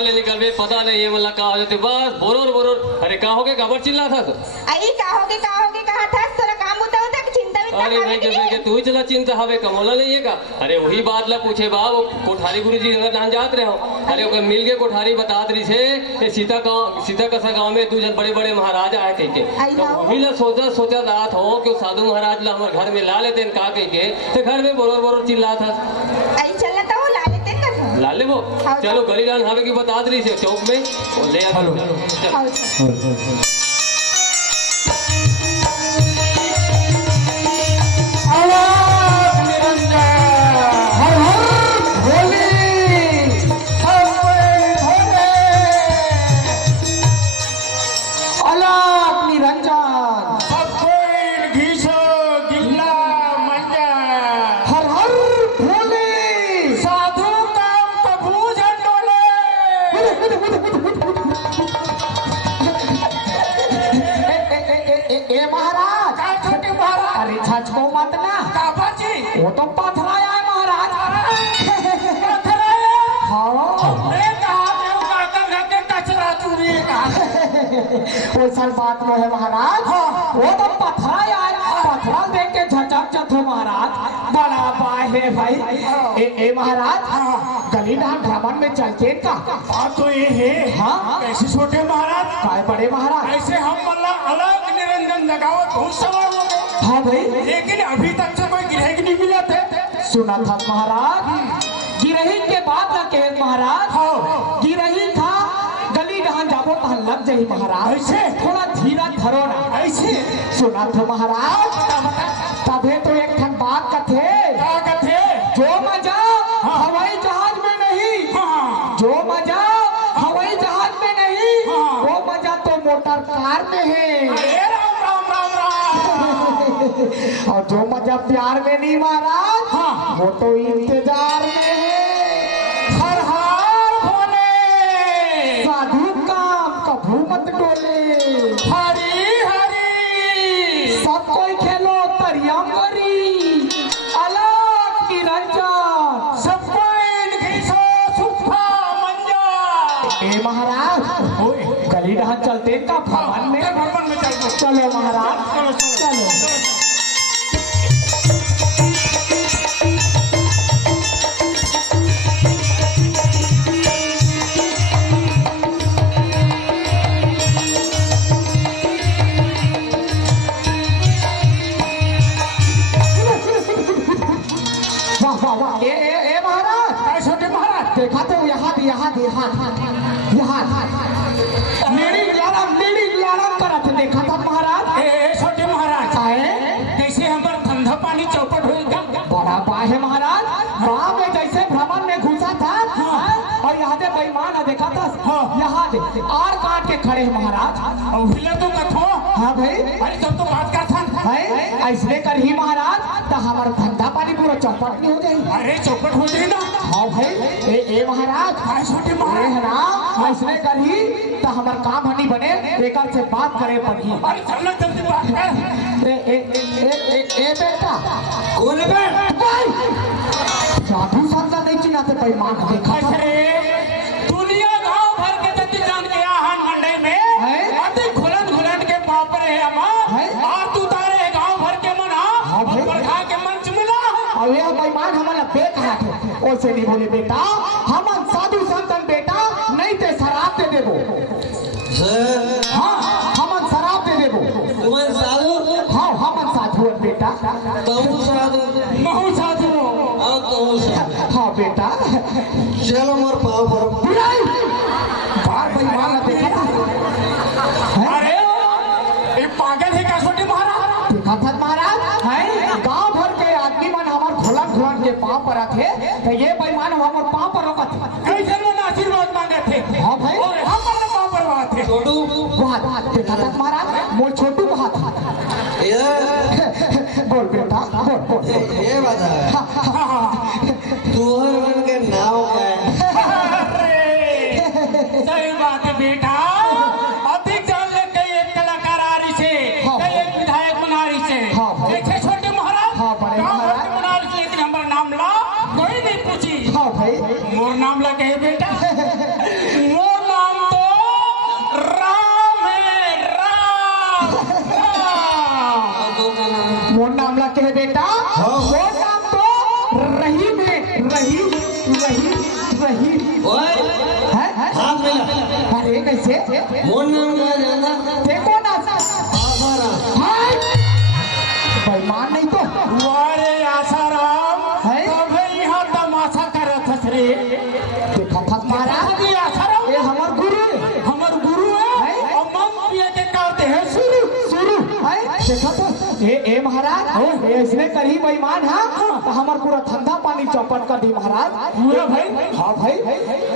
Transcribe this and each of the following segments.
ले निकल बे, पता नहीं ये वाला का हो जाते बस बोरोर बोरोर। अरे का हो के खबर चिल्ला था तो आई का हो के कहा था तोरा काम होता होता कि चिंता में अरे नहीं जैसे कि तू ही चला चिंता हवे कमोला नहीं है का। अरे वही बात ला पूछे बा वो कोठारी गुरुजी अगर नान जात रहे हो। अरे ओके मिल के कोठारी बतात रही छे सीता कसा गांव में दू जन बड़े बड़े महाराज आए कह के। तो वही ला सोचा दात हो कि साधु महाराज ला हमारे घर में ला लेते का कह के तो घर में बोरोर बोरोर चिल्ला था। आई चलना था वो ला लेते ना ला ले वो चलो गली डान हावे की बता रही से चौक में और ले आ वो तो पथराया है महाराज। वो सब बात में है महाराज। वो तो पथराया है, पथरा देख के झटक हो महाराज। बड़ा बाय है भाई। ए महाराज गली डाल भ्रमण में चलते का बात तो ये है। हाँ ऐसे छोटे महाराज काय बड़े महाराज ऐसे हम मतलब अलग निरंजन लगाओ बहुत समय हो गए। हाँ भाई लेकिन अभी तक से कोई गिरहिक नहीं मिला थे। सुना था महाराज गिरही के बाद न कहे महाराज। गिरही था गली जहाँ जाबो तहाँ लग जाही महाराज। ऐसे थोड़ा धीरा धरो ना ऐसे सुना था महाराज। तबे तो एक ठन बात कथे क्या कहते जो मजा हवाई जहाज में नहीं। जो मजा हवाई जहाज में नहीं वो मजा तो मोटर कार में है। राम राम राम राम। और जो मजा प्यार में नहीं महाराज वो तो इंतजार में है। हर हाल होने साधु काम कभू मत डोले। हरी हरी सब कोई खेलो तरियम करी अलग निरंजन। सबको घिसो सुखा मंजा। ए महाराज गली डहा चलते का भवन में चलो महाराज चलो। ए महाराज छोटे महाराज देखा तो यहाँ लेडी लाड़म करत देखा था महाराज। छोटे महाराज आए कैसे हमारा धंधा पानी चौपट होगा। बड़ा बा है महाराज। गाँव में जैसे भ्रमण में घुसा था और यहाँ से बेईमान देखा था यहाँ से आर काट के खड़े हैं महाराज। और हिले तो कथो हाँ भाई अरे तब तो बात का था ऐसने कर ही महाराज तो हमारा धंधा पानी पूरा चौपट नहीं हो जाए। अरे चौपट हो जाए ना। हाँ भाई ए महाराज छोटे महाराज है ना ऐसने कर ही तो हमार काम हनी बने बेकार से बात करे पड़ी। अरे चलना जल्दी बात कर। ए बेटा कौन है साधु संत नहीं चिन्हाते बेईमान देखा था। दुनिया गांव भर के जति जान के आहान मंडई में अति घुलन के बाप रे अमा और तू तारे गांव भर के मना और बरखा के मंच मिला। और यह बेईमान हमारा बेट हाथ है ओसे नहीं बोले बेटा हम साधु संतन बेटा नहीं ते शराब दे देबो। हाँ हम शराब दे देबो। तुम्हारे साधु हाँ हम साधु बेटा महू साधु हाँ बेटा चलो मोर पाव पर बार बेईमान देखा था। अरे ये पागल है क्या छोटे महाराज। देखा था महाराज है गांव भर के आदमी मन हमार घुलन के पाँव पर थे तो ये बेईमान हमारे पाँव पर रोकत कैसे लोग आशीर्वाद मांगे थे। हाँ भाई हम पर पाँव पर बात थे। छोटू बात देखा था महाराज मोर छोटू बात बोल बेटा बोल ये बता तुहर के नाव क्या है। सही बात है बेटा। अधिक जान ले कई एक कलाकार आ रही से कई एक विधायक बना रही से देखे छोटे महाराज। हाँ बड़े महाराज बना रही से लेकिन हमारा नाम ला कोई नहीं पूछी। हाँ भाई मोर नाम ला कहे बेटा बेटा वो नाम तो रही में रही रही रही है हाथ मिला अरे कैसे मोर नाम क्या जाना देखो ना हाँ बेईमान नहीं तो वारे आसाराम है? तबे यहाँ तमाशा करत हस रे देखा था महाराज ये आसाराम ये हमार गुरु है हमर गुरु है और मन पिए के कहते हैं शुरू शुरू है देखा तो ए महाराज ये इसने करी बेईमान हाँ तो हमार पूरा धंधा पानी चौपट कर दी महाराज पूरा भाई हाँ भाई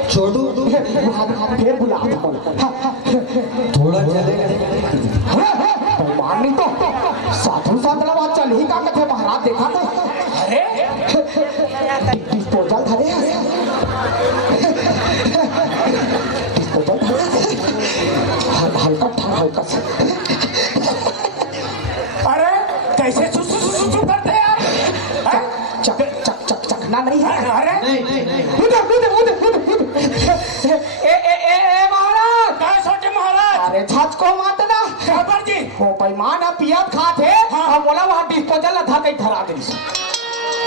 छोटू फिर बुला थोड़ा चलेगा बेईमान नहीं तो साधु साधला बात चल ही का कथे महाराज देखा तो अरे डिस्पोजल धरे हल्का से अरे कैसे सुसु करते यार हैं? चक चक चक चकना नहीं है अरे ए महाराज क्या सोचे महाराज अरे छत को मत ना खबर जी वो बेईमान है पियत खाते और बोला वहाँ डिस्पोजल था कहीं धरा दी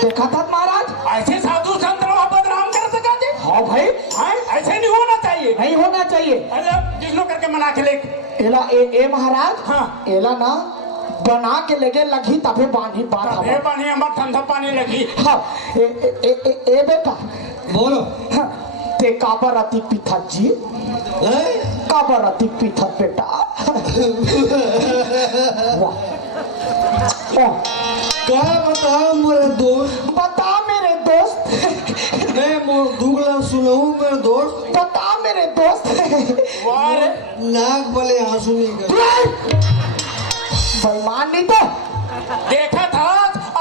देखा था महाराज ऐसे साधु संत बदनाम कर सका जी हाँ भाई हैं? ऐसे नहीं होना चाहिए नहीं होना चाहिए अरे जिसनो करके मना के ले एला ए महाराज हाँ। एला ना बना के लेके लगी तबे बांधी बात ये हवा पानी हमार ठंडा पानी लगी हाँ ए बेटा बोलो हाँ, ते काबर अति पिता जी काबर अति पिता बेटा वाह क्या बताओ मेरे दोस्त बता मेरे दोस्त मैं मोर दुगला सुनाऊं मेरे दोस्त बता मेरे दोस्त वारे नाक वाले आंसू निकल बेईमान नहीं तो देखा था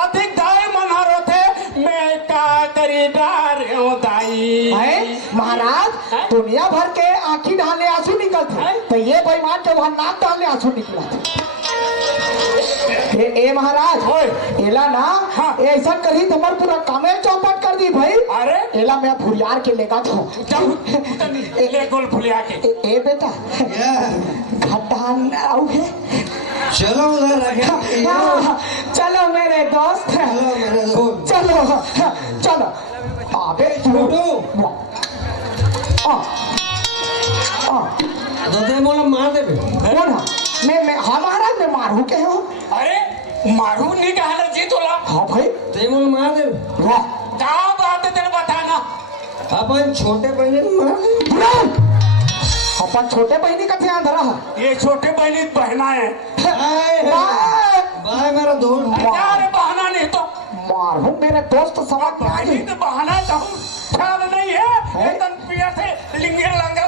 अधिक दाई मनहरो थे मैं का करी डार दाई है महाराज दुनिया भर के आंखी डालने आंसू निकलते तो ये बेईमान के वहां नाक डालने आंसू निकला था ए महाराज एला ना हाँ। ऐसा करी तो हमार पूरा कामे चौपट कर दी भाई अरे एला मैं भुरियार के लेगा था ले गोल फुलिया के ए बेटा घटान आउ है चलो उधर रखे चलो मेरे दोस्त चलो मेरे दोस्त चलो चलो अबे छोटू दे मोला मार दे कौन है मैं हाँ महाराज मैं मारू के हूँ अरे मारू नहीं कहा जी तोला हाँ भाई दे मोला मार दे वाह क्या बात है तेरे बताना अपन छोटे बहने को मार दे अपन छोटे बहनी का ध्यान धरा है ये छोटे बहनी बहना है बाय मेरा दोस्त यार बहाना नहीं तो मारू मेरे दोस्त समझ में आ बहनी गई तो बहाना चाहूँ ख्याल नहीं है एकदम पिया से लिंगर लंगर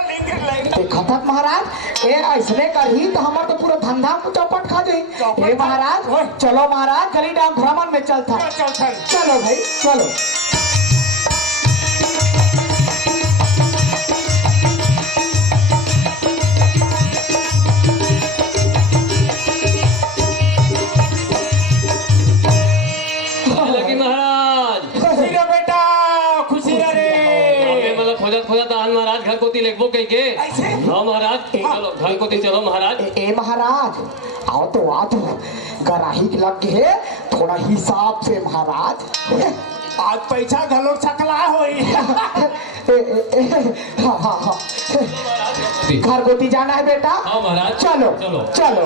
देखा था महाराज ए ऐसने करी तो हमार तो पूरा धंधा को चौपट खा जाई ए महाराज चलो महाराज गली डाक भ्रमण में चलता चल चल चलो भाई चलो लगी महाराज खुशी रे बेटा खुशी रे आपने मतलब खोजत आन महाराज घर कोती लेगबो कहीं के ऐसे हाँ महाराज चलो घर कोती चलो महाराज ए महाराज आओ तो गराही लग गए थोड़ा हिसाब से महाराज आज पैसा घलो सकला होई हाँ घर गोती जाना है बेटा हाँ महाराज चलो चलो चलो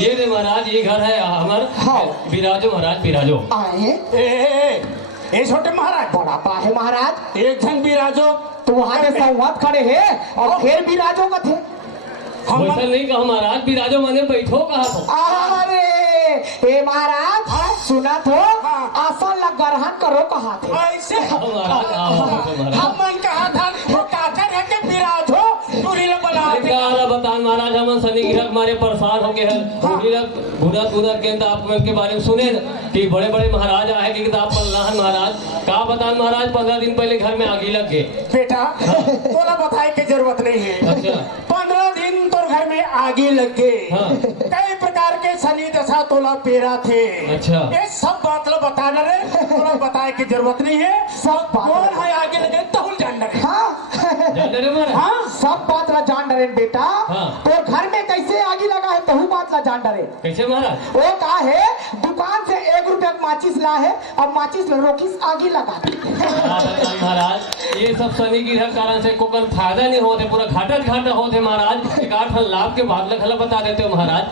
ये रे महाराज ये घर है हमार हाँ। बिराजो महाराज बिराजो आए हैं ए छोटे महाराज बड़ा पा है महाराज एक जन भी राजो तो वहां के संवाद खड़े हैं और फिर भी राजो का थे वैसा नहीं कहा महाराज बिराजो माने बैठो कहा तो अरे ए महाराज सुना तो आसन लग ग्रहण करो कहा थे ऐसे महाराज हम मन कहा था वो काकर है के विराजो दूरी ले बना दे बतान महाराज हम सनी गिरक मारे परेशान हो गए हैं गुनत के आप के बारे में सुने कि बड़े बड़े महाराज आए कि किताब पढ़ना है महाराज का बतान महाराज 15 दिन पहले घर में आगी लग गए बेटा तोला बताए की जरूरत नहीं है अच्छा 15 दिन तो घर में आगे लग गए। हाँ। कई प्रकार के शनि दशा तोला पेरा थे। अच्छा। ये सब बात लो बताना रे, थोड़ा बताए की जरूरत नहीं है। सब बात कौन है आगे लगे तो जान रहे। हाँ जान रहे महाराज? हाँ सब बात ला जान डरे बेटा। हाँ। तो घर में कैसे आगी लगा है तहु बात ला जान डरे। कैसे महाराज? वो कहा है दुकान से 1 रुपया माचिस ला है और माचिस रोकिस आगी लगा दी। महाराज ये सब शनि की कारण से कोई फायदा नहीं होते, पूरा घाटा होते महाराज। एक 8 लाभ के बाद लखला बता देते हो महाराज।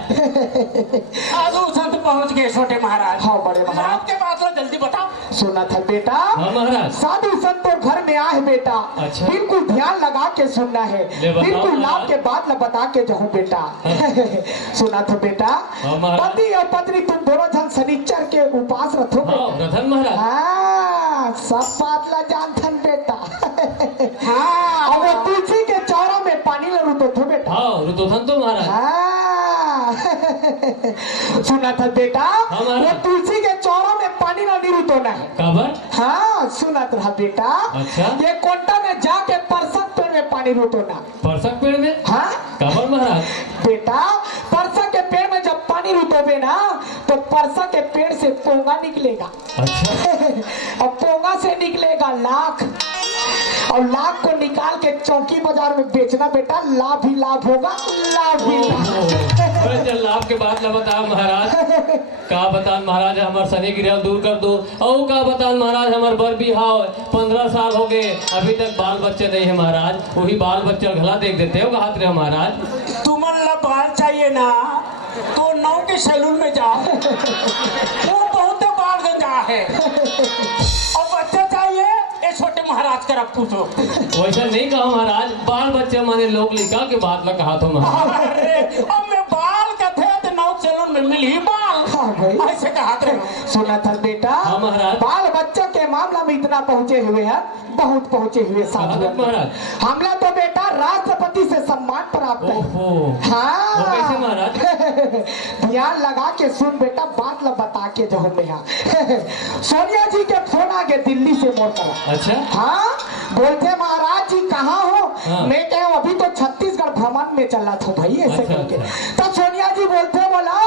साधु संत पहुंच गए छोटे महाराज। हाँ बड़े महाराज। लाभ के बाद लो जल्दी बताओ। सुना था बेटा। हाँ महाराज। साधु संत तो घर में आए बेटा। अच्छा। बिल्कुल ध्यान लगा के सुनना है, ले बताओ बिल्कुल लाभ महाराज। के बाद ला बता के जाऊँ बेटा। सुना था बेटा। हाँ महाराज। पति और पत्नी तुम दोनों जन शनिचर के उपास रखो। हाँ रतन महाराज। हाँ सब बात ला जानथन बेटा। हाँ। और वो तुलसी के चौरा में पानी ला रुतो थो बेटा। हाँ रुतोधन तो महाराज। हाँ। सुना था बेटा। हाँ, महाराज। वो तुलसी के चौरा में पानी ला नहीं रुतोना है। कबर? हाँ सुना था बेटा। अच्छा। ये कोंटा में जाके परसक पेड़ में पानी रुतोना। परसक पेड़ में? हाँ कबर महाराज। बेटा परसक के पेड़ में जब पानी रुतोगे ना तो परसक के पेड़ से पोंगा निकलेगा। अच्छा। और पोंगा से निकलेगा लाख, और लाख को निकाल के चौकी बाजार में बेचना बेटा, लाभ ही लाभ होगा, लाभ ही लाभ। अरे चल लाभ के बाद ना बता महाराज। का बता महाराज हमार शनि की रेल दूर कर दो। और का बता महाराज हमार बर बिहाव 15 साल हो गए, अभी तक बाल बच्चे नहीं है महाराज। वही बाल बच्चे घला देख देते हो कहा रहे महाराज। तुमन ला बाल चाहिए ना तो नौ के सैलून में जाओ, वो बहुत बाल गंजा है। और बच्चा चाहिए ये छोटे महाराज कर पूछो। वैसा नहीं कहा महाराज, बाल बच्चे माने लोग लिखा के बात ला कहा तो महाराज। अरे अब मैं बाल का थे तो नौ सैलून में मिल ही बाल। हाँ भाई। ऐसे कहा थे। सुना था बेटा। हाँ महाराज। बाल बच्चे के मामला में इतना पहुंचे हुए हैं, बहुत पहुंचे हुए साधु कहाँ तक महाराज? हमला तो बेटा राष्ट्रपति से सम्मान प्राप्त है। ओहो। हाँ वो कैसे महाराज? ध्यान लगा के सुन बेटा, बात ला बता के जाऊँ मैं यहाँ। सोनिया जी के फोन आ गए दिल्ली से मोड़ कर। अच्छा। हाँ बोलते महाराज जी कहाँ हो? हाँ। मैं क्या अभी तो छत्तीसगढ़ भ्रमण में चला था भाई ऐसे अच्छा, करके। अच्छा। तब सोनिया जी बोलते बोला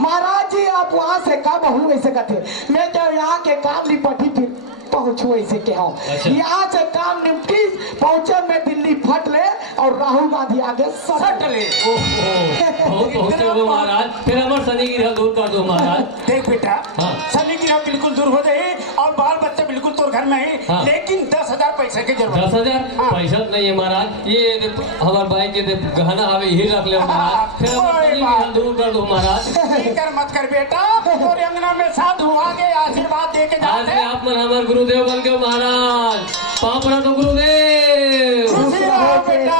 महाराज जी आप वहाँ से कब हूँ ऐसे कहते। मैं क्या यहाँ के काम निपटी फिर पहुंचू ऐसे के हो। अच्छा। यहाँ से काम निपटी पहुंचे मैं दिल्ली फट ले और राहुल गांधी आगे सट ले। बहुत पहुंचे हो महाराज। फिर हमारे शनि की रेल दूर कर दो महाराज। देख बेटा। हाँ। शनि की रेल बिल्कुल दूर हो जाए और बाल बच्चे बिल्कुल तो घर में ही। हाँ। लेकिन 10,000 पैसे की जरूरत। 10,000 हाँ। पैसा नहीं है महाराज। ये हमारे भाई के गहना हवे यही रख ले महाराज। फिर हमारे शनि की रेल दूर कर दो महाराज। कर मत कर बेटा, और अंगना में साधु आगे आशीर्वाद दे के आज जाते। आप मन हमारे गुरुदेव बन गए महाराज। पापड़ा तो गुरुदेव। खुश रहो बेटा।